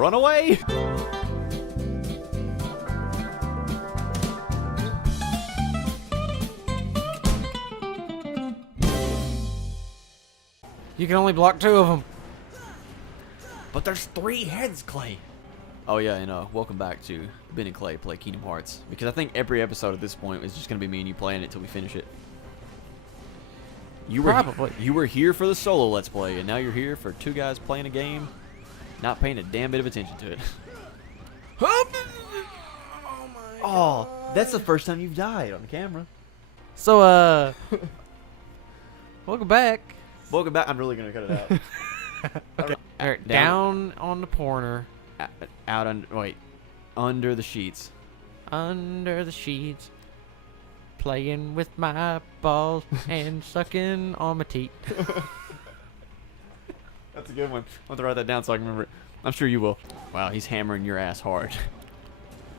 Run away! You can only block 2 of them. But there's 3 heads, Clay. Oh yeah, and welcome back to Ben and Clay Play Kingdom Hearts. Because I think every episode at this point is just going to be me and you playing it till we finish it. Probably. You were here for the solo Let's Play, and now you're here for 2 guys playing a game, not paying a damn bit of attention to it. Oh, that's the first time you've died on camera. So, welcome back. Welcome back. I'm really going to cut it out. Okay. All right, down on the corner. Under the sheets. Under the sheets. Playing with my balls and sucking on my teeth. That's a good one. I'll have to write that down so I can remember it. I'm sure you will. Wow, he's hammering your ass hard.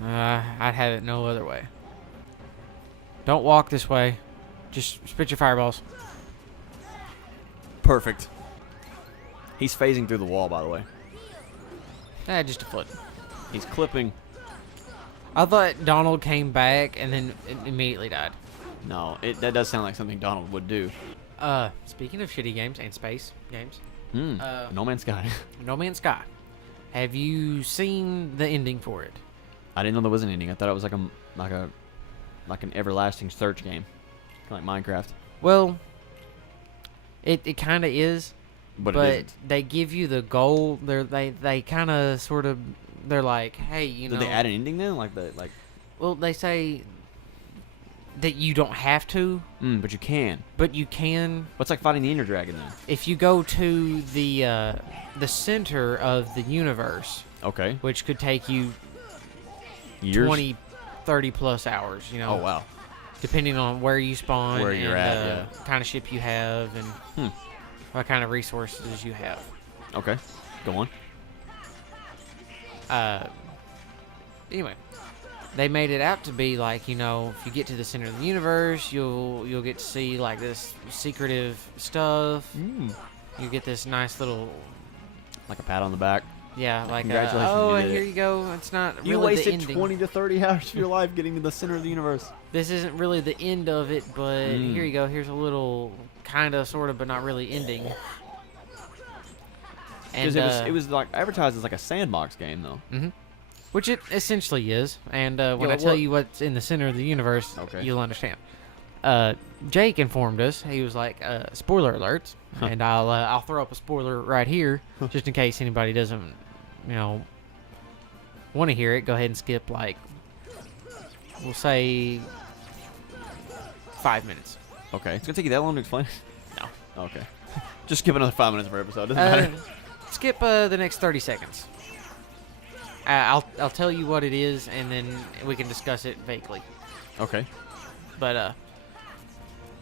I'd have it no other way. Don't walk this way. Just spit your fireballs. Perfect. He's phasing through the wall, by the way. Just a foot. He's clipping. I thought Donald came back and then immediately died. No, that does sound like something Donald would do. Speaking of shitty games and space games. No Man's Sky. No Man's Sky. Have you seen the ending for it? I didn't know there was an ending. I thought it was like an everlasting search game, kind of like Minecraft. Well, it kind of is, but they give you the goal. They kind of sort of they're like, hey, you know. Did they add an ending then? Well, they say that you don't have to. But you can. But you can. What's like fighting the Ender Dragon then? If you go to the center of the universe. Okay. Which could take you years? 20, 30 plus hours, you know. Oh, wow. Depending on where you spawn. Where you're at, yeah. What kind of ship you have and what kind of resources you have. Okay. Go on. Anyway, they made it out to be like, you know, if you get to the center of the universe, you'll get to see like this secretive stuff. You get this nice little, like a pat on the back. Yeah, like congratulations. Oh, here you go. It's not really you wasted the ending. 20 to 30 hours of your life getting to the center of the universe. This isn't really the end of it, but here you go. Here's a little kind of, sort of, but not really ending. And it was like advertised as like a sandbox game though. Which it essentially is. And when I tell you what's in the center of the universe, you'll understand. Jake informed us. He was like, spoiler alerts. And I'll throw up a spoiler right here just in case anybody doesn't, you know, want to hear it. Go ahead and skip, like, we'll say 5 minutes. Okay. It's going to take you that long to explain? No. Okay. Just skip another 5 minutes per episode. Doesn't matter. Skip the next 30 seconds. I'll tell you what it is, and then we can discuss it vaguely. Okay. But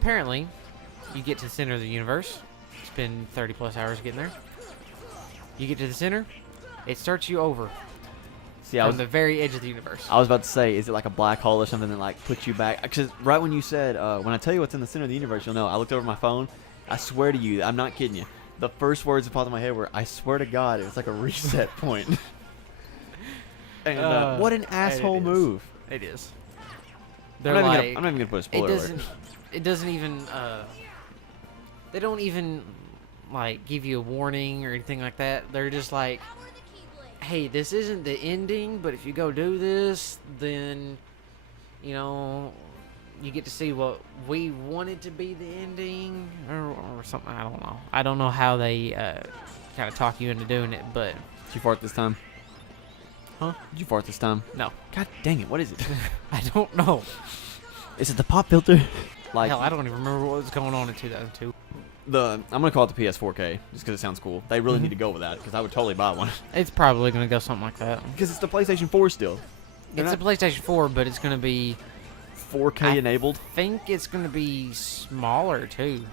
apparently, you get to the center of the universe. Spend 30 plus hours getting there. You get to the center. It starts you over. See, from the very edge of the universe. I was about to say, is it like a black hole or something that like puts you back? Because right when you said, when I tell you what's in the center of the universe, you'll know. I looked over my phone. I swear to you, I'm not kidding you. The first words that popped in my head were, I swear to God, it was like a reset point. And what an asshole move. It is. I'm not even going to put a spoiler alert. It doesn't even, they don't even, like, give you a warning or anything like that. They're just like, hey, this isn't the ending, but if you go do this, then, you know, you get to see what we wanted to be the ending or something. I don't know. I don't know how they kind of talk you into doing it, but... Did you fart this time? Huh? Did you fart this time? No. God dang it, what is it? I don't know. Is it the pop filter? Like, hell, I don't even remember what was going on in 2002. I'm going to call it the PS4K, just because it sounds cool. They really need to go with that, because I would totally buy one. It's probably going to go something like that. Because it's the PlayStation 4 still. It's a PlayStation 4, but it's going to be... 4K enabled? I think it's going to be smaller, too.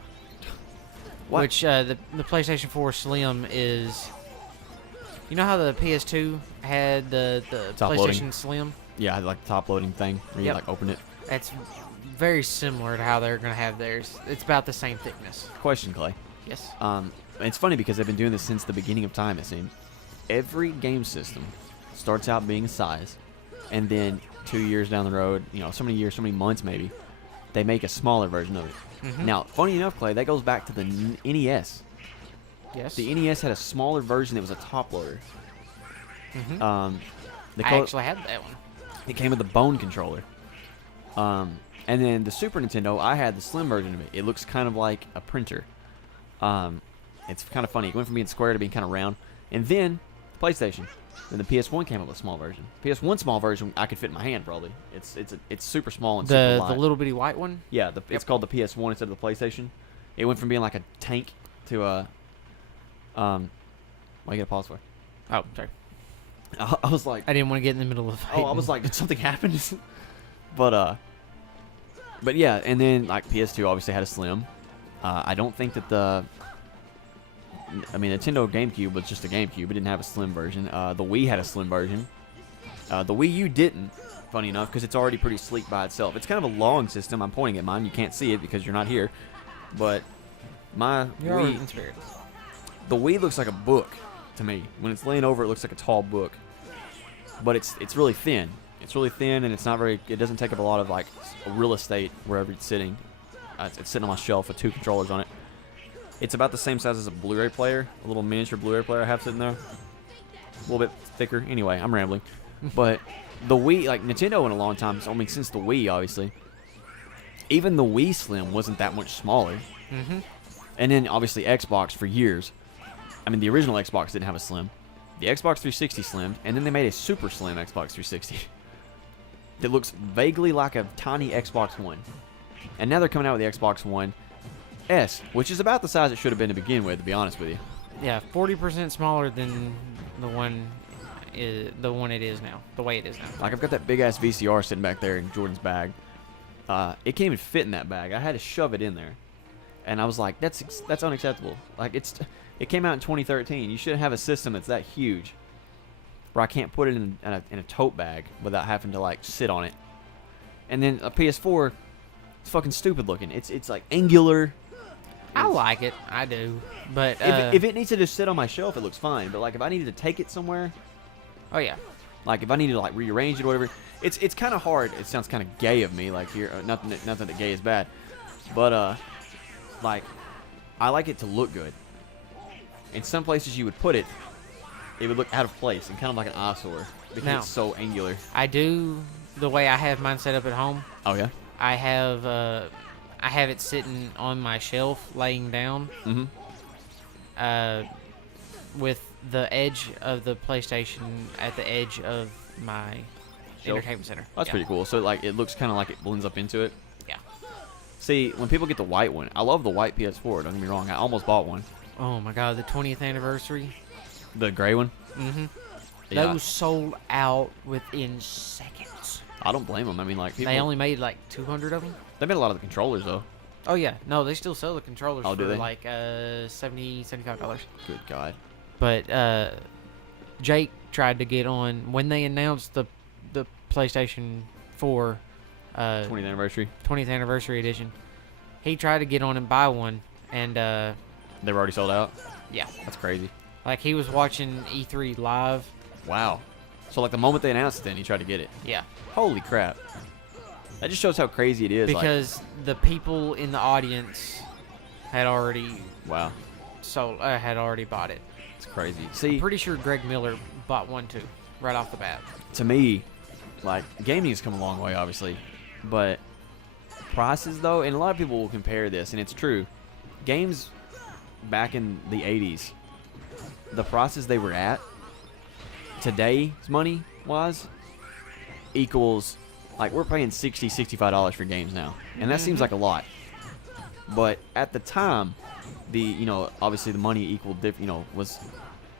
What? Which, the PlayStation 4 Slim is... You know how the PS2 had the PlayStation loading. Slim? Yeah, like the top loading thing, where you like open it. That's very similar to how they're going to have theirs. It's about the same thickness. Question, Clay. Yes. It's funny because they've been doing this since the beginning of time, it seems. every game system starts out being a size, and then 2 years down the road, so many years, so many months maybe, they make a smaller version of it. Now, funny enough, Clay, that goes back to the NES. Yes. The NES had a smaller version that was a top loader. I actually had that one. It came with a bone controller. And then the Super Nintendo, I had the slim version of it. It looks kind of like a printer. It's kind of funny. It went from being square to being kind of round. And then the PlayStation. Then the PS1 came up with a small version. PS1 small version I could fit in my hand probably. It's super small and super light. The little bitty white one. Yeah, it's called the PS1 instead of the PlayStation. It went from being like a tank to a why you get pause for? Oh, sorry. I was like, I didn't want to get in the middle of the fight. I was like, did something happen? But yeah, and then like PS2 obviously had a slim. I don't think that Nintendo GameCube was just a GameCube. It didn't have a slim version. The Wii had a slim version. The Wii U didn't, funny enough, because it's already pretty sleek by itself. It's kind of a long system. I'm pointing at mine. You can't see it because you're not here. But my Wii, the Wii looks like a book to me. When it's laying over, it looks like a tall book. But it's really thin. It's really thin, and it doesn't take up a lot of like real estate wherever it's sitting. It's sitting on my shelf with 2 controllers on it. It's about the same size as a Blu-ray player, a little miniature Blu-ray player I have sitting there. A little bit thicker. Anyway, I'm rambling. But the Wii, like Nintendo in a long time, since the Wii, obviously, even the Wii Slim wasn't that much smaller. And then, obviously, Xbox for years. The original Xbox didn't have a Slim. The Xbox 360 slimmed, and then they made a super slim Xbox 360 that looks vaguely like a tiny Xbox One. And now they're coming out with the Xbox One S, which is about the size it should have been to begin with, to be honest with you. Yeah, 40% smaller than the one it is now, the way it is now. Like, I've got that big-ass VCR sitting back there in Jordan's bag. It can't even fit in that bag. I had to shove it in there. And I was like, that's unacceptable. Like, it came out in 2013. You shouldn't have a system that's that huge where I can't put it in a tote bag without having to, like, sit on it. And then a PS4, it's fucking stupid looking. It's like angular. I like it. I do. But if it needs to just sit on my shelf, it looks fine. But like if I needed to take it somewhere, oh yeah, like if I needed to like rearrange it or whatever, it's kind of hard. It sounds kind of gay of me, like here. Nothing that gay is bad, but like I like it to look good. In some places you would put it, it would look out of place and kind of like an eyesore because now, it's so angular. I do the way I have mine set up at home. Oh yeah. I have it sitting on my shelf, laying down, with the edge of the PlayStation at the edge of my entertainment center. That's pretty cool. So like it looks kind of like it blends up into it. Yeah. See, when people get the white one, I love the white PS4. Don't get me wrong. I almost bought one. Oh my god, the 20th anniversary. The gray one. Yeah. Those sold out within seconds. I don't blame them. I mean, like people, they only made like 200 of them. They made a lot of the controllers though. Oh yeah, no, they still sell the controllers for do they? like $75. Good God. But Jake tried to get on when they announced the PlayStation 4 20th anniversary edition. He tried to get on and buy one, and they were already sold out. Yeah, that's crazy. Like he was watching E3 live. Wow. So like the moment they announced it, then he tried to get it. Yeah. Holy crap. That just shows how crazy it is. Because the people in the audience had already had already bought it. It's crazy. See, I'm pretty sure Greg Miller bought one too, right off the bat. To me, like gaming has come a long way, obviously, but prices though, and a lot of people will compare this, and it's true. Games back in the 80s, the prices they were at today's money wise equals. Like, we're paying $60, $65 for games now. And that seems like a lot. But at the time, obviously the money equaled, was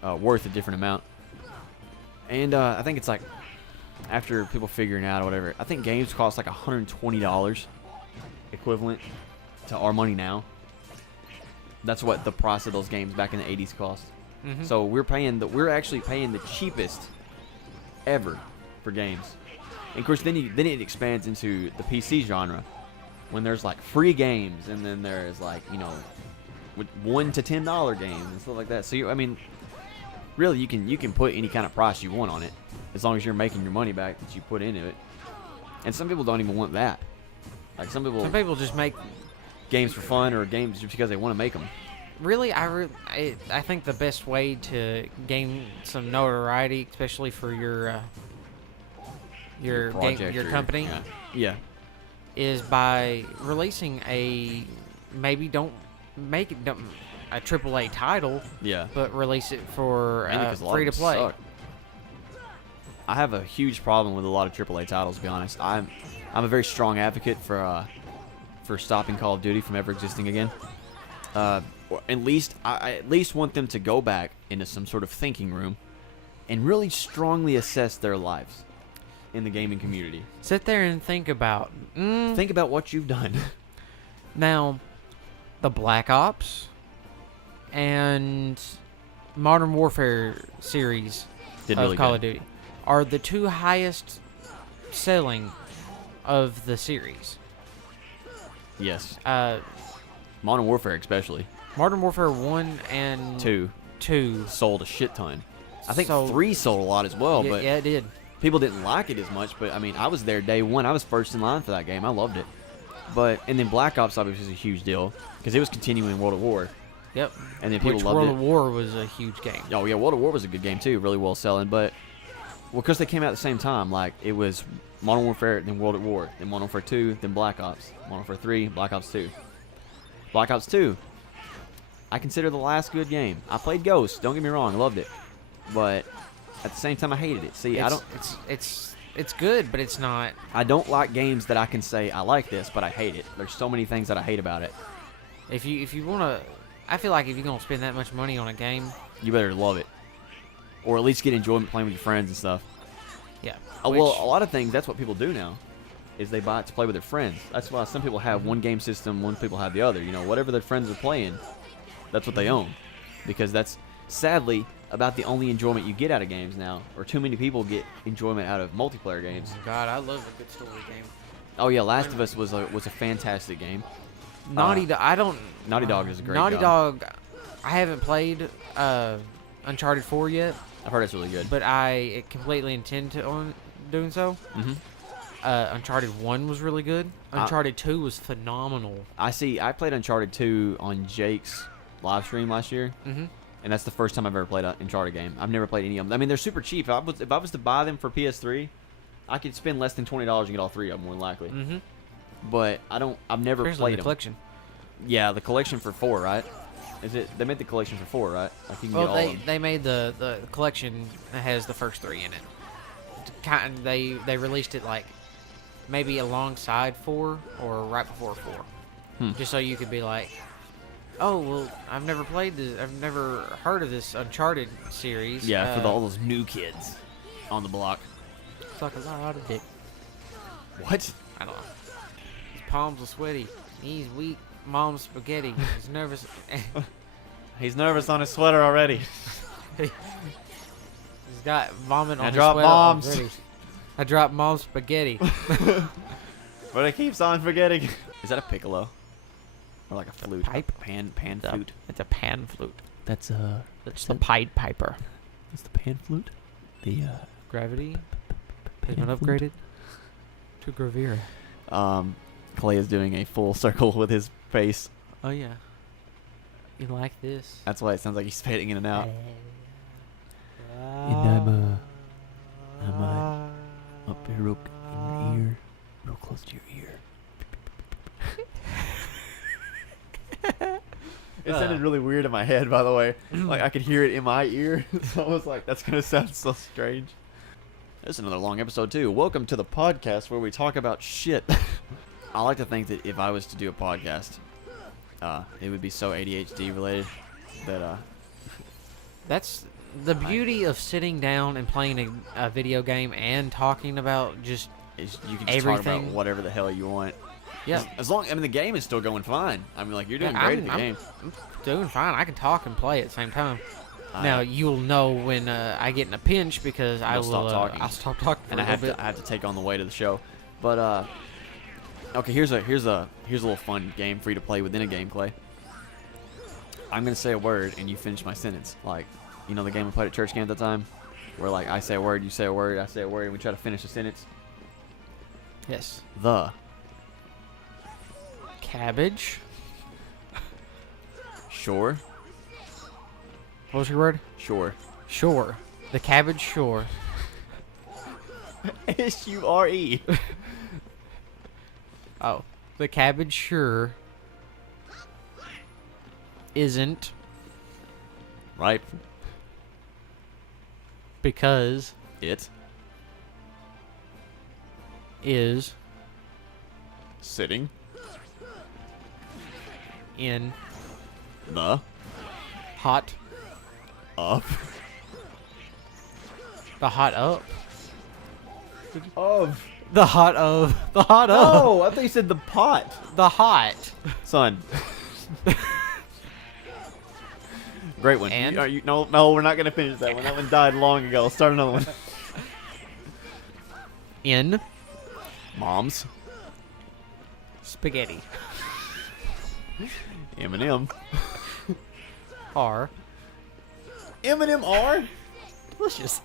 worth a different amount. And I think it's like, after people figuring out or whatever, I think games cost like $120 equivalent to our money now. That's what the price of those games back in the 80s cost. So we're actually paying the cheapest ever for games. And of course, then it expands into the PC genre, when there's like free games, and then there's like with $1 to $10 games and stuff like that. So really you can put any kind of price you want on it, as long as you're making your money back that you put into it. And some people don't even want that. Like some people just make games for fun or games just because they want to make them. Really, I think the best way to gain some notoriety, especially for your project your or company, yeah, is by releasing a don't a AAA title, yeah, but release it for mainly 'cause a lot free to of them play. suck. I have a huge problem with a lot of AAA titles. To be honest, I'm a very strong advocate for stopping Call of Duty from ever existing again. Or at least I at least want them to go back into some sort of thinking room and really strongly assess their lives in the gaming community. Sit there and think about Think about what you've done. now, the Black Ops and Modern Warfare series Did of really Call good. of Duty are the two highest selling of the series. Yes, Uh, Modern Warfare especially. Modern Warfare 1 and 2 sold a shit ton. I think So- 3 sold a lot as well, yeah, but yeah, it did. people didn't like it as much. But I mean, I was there day one. I was first in line for that game. I loved it. And then Black Ops obviously was a huge deal because it was continuing World of War, Yep. and then people Which loved World it. of War was a huge game. Oh yeah, World of War was a good game too, really well selling. But because they came out at the same time, like it was Modern Warfare, then World at War, then Modern Warfare 2, then Black Ops, Modern Warfare 3, Black Ops 2. Black Ops 2, I consider the last good game. I played Ghost, don't get me wrong, I loved it, but at the same time I hated it. See, It's good, but it's not. I don't like games that I can say I like this, but I hate it. There's so many things that I hate about it. If you want to, I feel like if you're gonna spend that much money on a game, You better love it, or at least get enjoyment playing with your friends and stuff. yeah. Well, a lot of things, that's what people do now, is they buy it to play with their friends. That's why some people have one game system, one people have the other. You know, whatever their friends are playing, that's what they own. Because that's, sadly, about the only enjoyment you get out of games now. Or too many people get enjoyment out of multiplayer games. God, I love a good story game. Oh yeah, Last of Us was a fantastic game. Naughty Dog. I don't. Naughty Dog is a great Naughty job. Dog. I haven't played Uncharted 4 yet, I've heard it's really good. but I completely intend to on doing so. hmm Uncharted 1 was really good. Uncharted 2 was phenomenal. I played Uncharted 2 on Jake's live stream last year. Mm-hmm. And that's the first time I've ever played an Uncharted game. I've never played any of them. I mean, they're super cheap. If I was to buy them for PS3, I could spend less than $20 and get all 3 of them, more than likely. Mm-hmm. But I've never Especially played the them. collection. Yeah, the collection for 4, right? Is it? They made the collection for 4, right? Like you can Well, get all of them. they made the collection that has the first 3 in it. They released it like maybe alongside 4 or right before 4, just so you could be like, oh well, I've never played this. I've never heard of this Uncharted series. Yeah, for all those new kids on the block. Suck a lot of dick. What? I don't know. His palms are sweaty. He's weak. Mom's spaghetti. He's nervous. He's nervous on his sweater already. He's got vomit on I his dropped sweater bombs. already. I dropped mom's spaghetti. But it keeps on forgetting. Is that a piccolo? Or like a flute? pipe? Pan flute. It's a pan flute. That's It's the Pied Piper. That's the pan flute. The Gravity has been upgraded to Gravira. Clay is doing a full circle with his face. Oh yeah. You like this? That's why it sounds like he's fading in and out. And I'm up here real in your ear, real close to your ear. It sounded really weird in my head, by the way. Like I could hear it in my ear. So I was like, that's gonna sound so strange. This is another long episode too. Welcome to the podcast where we talk about shit. I like to think that if I was to do a podcast, it would be so ADHD related that That's the beauty of sitting down and playing a video game and talking about just you can just talk about everything. whatever the hell you want. yeah. As long, I mean, the game is still going fine. I mean, like you're doing Yeah, great at the game. I'm doing fine. I can talk and play at the same time. I- Now you'll know when I get in a pinch because I will stop talking. I'll stop talking for and a I little have bit. to take on the weight of the show. But okay, here's a little fun game for you to play within a game, Clay. I'm gonna say a word and you finish my sentence. Like You know the game we played at church camp at the time? Where like I say a word, you say a word, I say a word, and we try to finish a sentence? Yes. The. Cabbage. Sure. What was your word? Sure. Shore. The cabbage shore. S-U-R-E. Oh. The cabbage sure isn't Right. because It. is Sitting. in The. hot. Up. The hot up. Of. The hot of. The hot of. Oh, I thought you said the pot. The hot. Son. Great one. And? No, we're not going to finish that one. That one died long ago. Let's start another one. In Mom's. spaghetti. Eminem. Are Eminem R? delicious.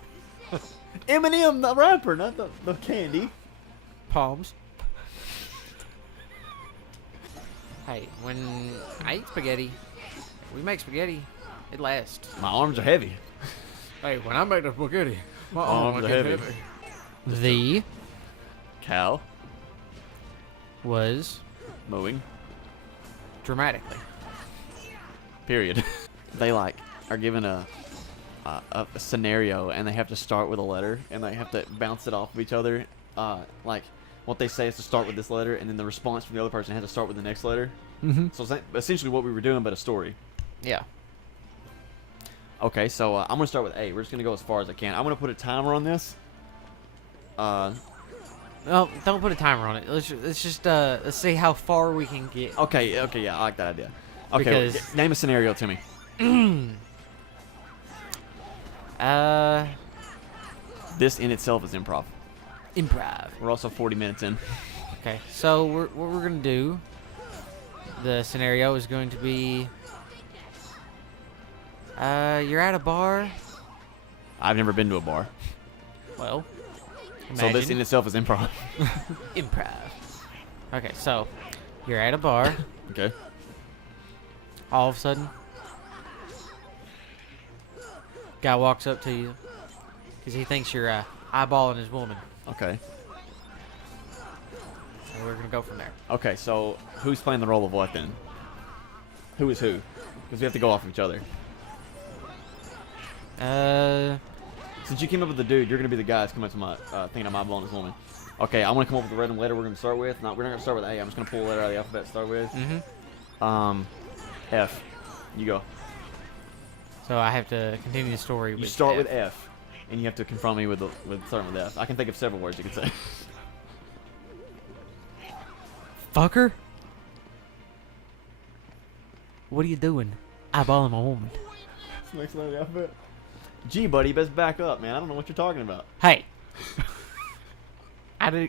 Eminem the rapper, not the candy. Palms. Hey, when I eat spaghetti, we make spaghetti, it lasts. My arms are heavy. Hey, when I make the spaghetti, my arms are heavy. The Cow. was Mowing. dramatically. Period. They like are given a scenario and they have to start with a letter and they have to bounce it off of each other. Like what they say is to start with this letter and then the response from the other person has to start with the next letter. Mm-hmm. So it's essentially what we were doing, but a story. Yeah. Okay, so I'm gonna start with A. We're just gonna go as far as I can. I'm gonna put a timer on this. Well, don't put a timer on it. Let's see how far we can get. Okay, yeah, I like that idea. Okay, Because- name a scenario to me. This in itself is improv. Improv. We're also 40 minutes in. Okay, so what we're gonna do? The scenario is going to be. You're at a bar. I've never been to a bar. Well, So this imagine. in itself is improv. Improv. Okay, so you're at a bar. Okay. All of a sudden, guy walks up to you because he thinks you're eyeballing his woman. Okay. And we're gonna go from there. Okay, so who's playing the role of what then? Who is who? Because we have to go off of each other. Since you came up with the dude, you're gonna be the guy that's coming up to my thinking I'm eyeballing his woman. Okay, I'm gonna come up with a random letter we're gonna start with. We're not gonna start with A. I'm just gonna pull a letter out of the alphabet to start with. Mm-hmm. F. You go. So I have to continue the story. You start with F, and you have to confront me with starting with F. I can think of several words you could say. Fucker. What are you doing? Eyeballing my woman. Next letter of the alphabet. G, buddy, you best back up, man. I don't know what you're talking about. Hey. Hey,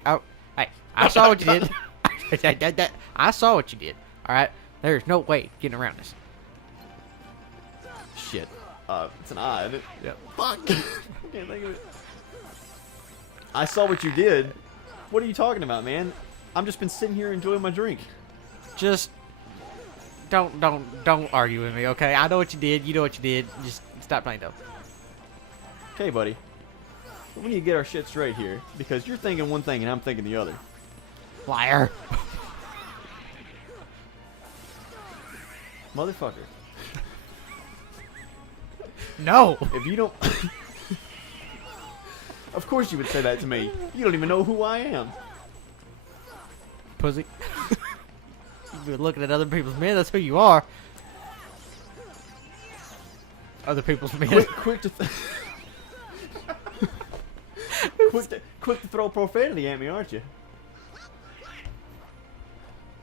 I saw what you did. I saw what you did. All right. There's no way getting around this. Shit. It's an I, isn't it? Yep. Fuck. I can't think of it. I saw what you did. What are you talking about, man? I've just been sitting here enjoying my drink. Just don't argue with me, okay? I know what you did. You know what you did. Just stop playing dumb. Okay, buddy. We need to get our shit straight here because you're thinking one thing and I'm thinking the other. Liar. Motherfucker. No. If you don't... Of course you would say that to me. You don't even know who I am. Pussy. You've been looking at other people's men. That's who you are. Other people's men. Quick to... quick to throw profanity at me, aren't you?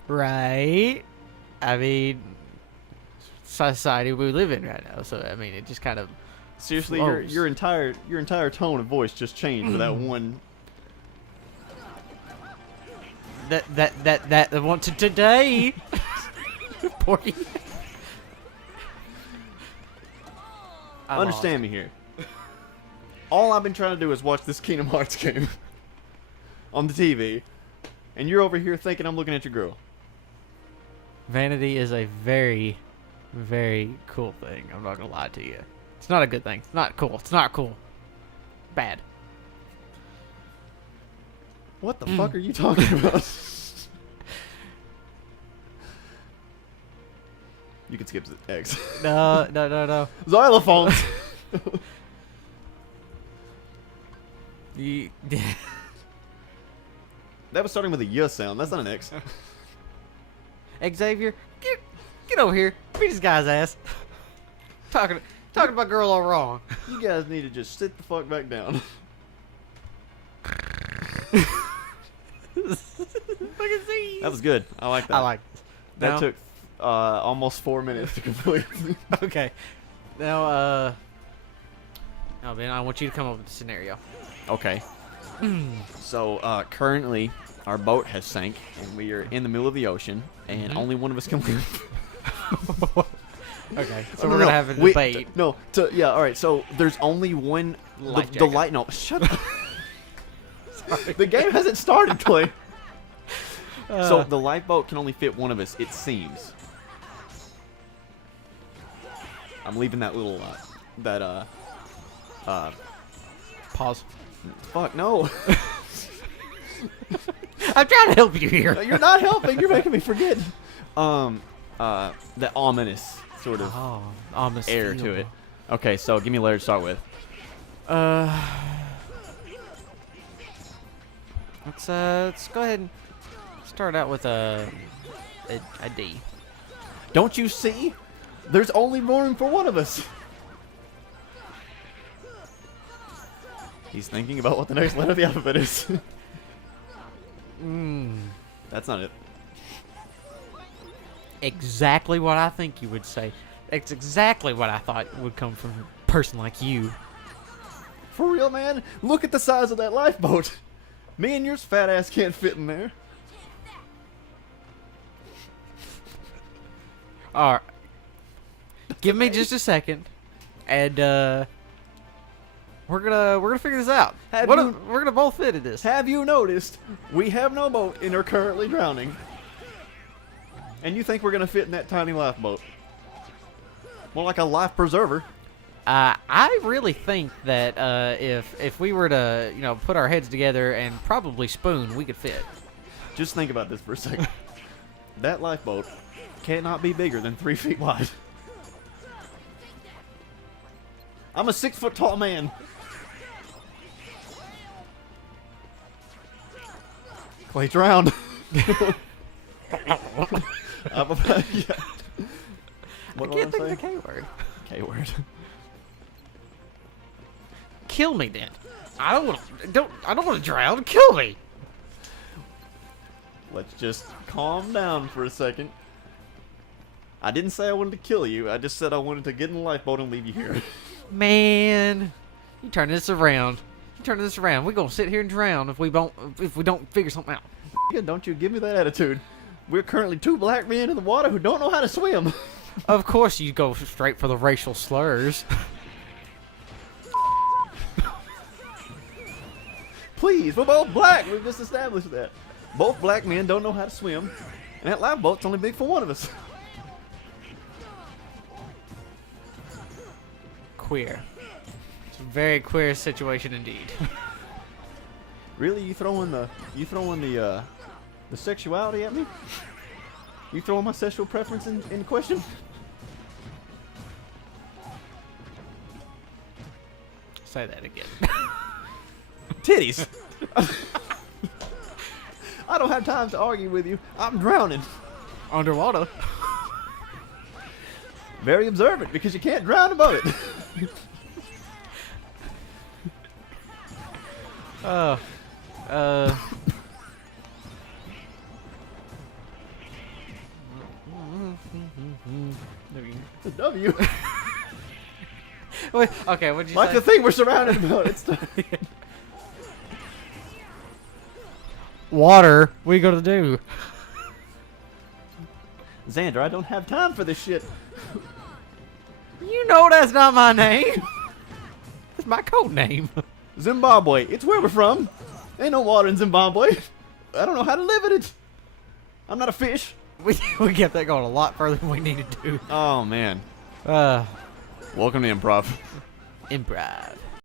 Right. I mean, society we live in right now. So I mean, it just kind of Seriously, flows. your entire tone of voice just changed for that one. that want to today. Porky. Understand me here. All I've been trying to do is watch this Kingdom Hearts game on the TV, and you're over here thinking I'm looking at your girl. Vanity is a very, very cool thing. I'm not gonna lie to you. It's not a good thing. It's not cool. It's not cool. Bad. What the fuck are you talking about? You can skip the X. No. Xylophones. You, That was starting with a Y sound. That's not an X. Xavier, get over here. Beat this guy's ass. Talking about girl all wrong. You guys need to just sit the fuck back down. That was good. I like that. I like this. That Now- took almost 4 minutes to complete. Okay. Now, oh man, I want you to come up with a scenario. Okay. So currently, our boat has sank, and we are in the middle of the ocean, and only one of us can leave. Okay, so No, we're no, gonna have a we- debate. Yeah, all right. So there's only one. Life The jacket. light. No, shut up. The game hasn't started, Clay. So the lifeboat can only fit one of us, it seems. I'm leaving that little Pause. fuck no. I'm trying to help you here. You're not helping. You're making me forget. The ominous sort of Oh, ominous air feel. to it. Okay, so give me a letter to start with. Let's go ahead and start out with a D. Don't you see? There's only room for one of us. He's thinking about what the next letter of the alphabet is. That's not it. Exactly what I think you would say. It's exactly what I thought would come from a person like you. For real, man? Look at the size of that lifeboat. Me and yours fat ass can't fit in there. All right. Give me just a second, and we're gonna figure this out. Have We're you- gonna both fit in this. Have you noticed we have no boat and are currently drowning? And you think we're gonna fit in that tiny lifeboat? More like a life preserver. I really think that if we were to put our heads together and probably spoon, we could fit. Just think about this for a second. That lifeboat cannot be bigger than 3 feet wide. I'm a 6 foot tall man. Clay drowned. Yeah. I What can't think of say? the K word. K word. Kill me then. I don't want to drown. Kill me. Let's just calm down for a second. I didn't say I wanted to kill you. I just said I wanted to get in the lifeboat and leave you here. Man, you turn this around. We're gonna sit here and drown if we don't figure something out. Don't you give me that attitude. We're currently 2 black men in the water who don't know how to swim. Of course, you go straight for the racial slurs. Please, we're both black. We've just established that. Both black men don't know how to swim, and that lifeboat's only big for one of us. Queer. It's a very queer situation indeed. Really, you throwing the sexuality at me? You throwing my sexual preference in question? Say that again. Titties. I don't have time to argue with you. I'm drowning. Underwater. Very observant because you can't drown above it. The W. Wait, okay, what'd you Like say? the thing we're surrounded about. It's Water. What are you gonna do? Xander, I don't have time for this shit. You know that's not my name. It's my code name. Zimbabwe. It's where we're from. Ain't no water in Zimbabwe. I don't know how to live in it. I'm not a fish. We kept that going a lot further than we needed to. Oh, man. Uh, Welcome to Improv. Improv.